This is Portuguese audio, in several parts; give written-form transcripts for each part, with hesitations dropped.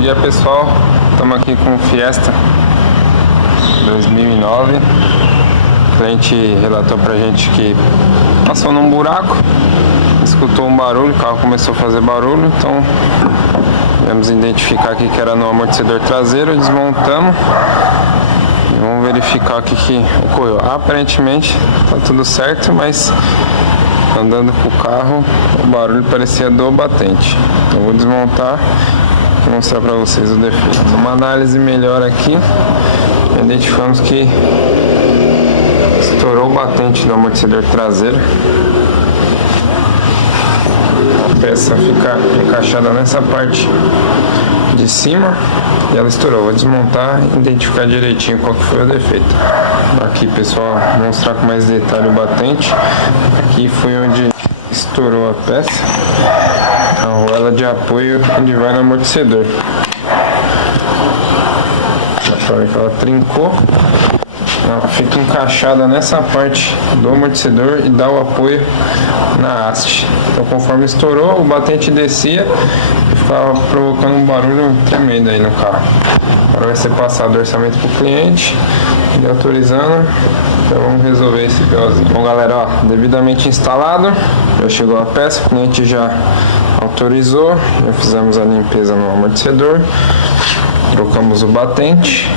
Bom dia, pessoal, estamos aqui com o Fiesta 2009. O cliente relatou pra gente que passou num buraco, escutou um barulho, o carro começou a fazer barulho, então vamos identificar aqui que era no amortecedor traseiro, desmontamos e vamos verificar o que ocorreu. Aparentemente tá tudo certo, mas andando com o carro o barulho parecia do batente. Então vou desmontar e mostrar para vocês o defeito. Uma análise melhor aqui, identificamos que estourou o batente do amortecedor traseiro. A peça fica encaixada nessa parte de cima e ela estourou. Vou desmontar e identificar direitinho qual que foi o defeito. Aqui, pessoal, vou mostrar com mais detalhe o batente. Aqui foi onde estourou a peça, a argola de apoio onde vai no amortecedor. Dá pra ver que ela trincou. Ela fica encaixada nessa parte do amortecedor e dá o apoio na haste. Então, conforme estourou, o batente descia e ficava provocando um barulho tremendo aí no carro. Agora vai ser passado o orçamento para o cliente, ele autorizando. Então vamos resolver esse BOzinho. Bom, galera, ó, devidamente instalado, já chegou a peça, o cliente já autorizou, já fizemos a limpeza no amortecedor, trocamos o batente,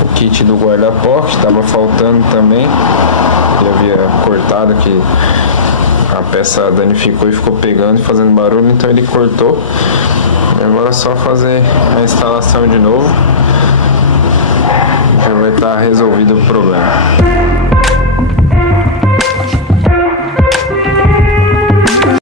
o kit do guarda-pó que estava faltando também, ele havia cortado, que a peça danificou e ficou pegando e fazendo barulho, então ele cortou. E agora é só fazer a instalação de novo, já vai estar resolvido o problema.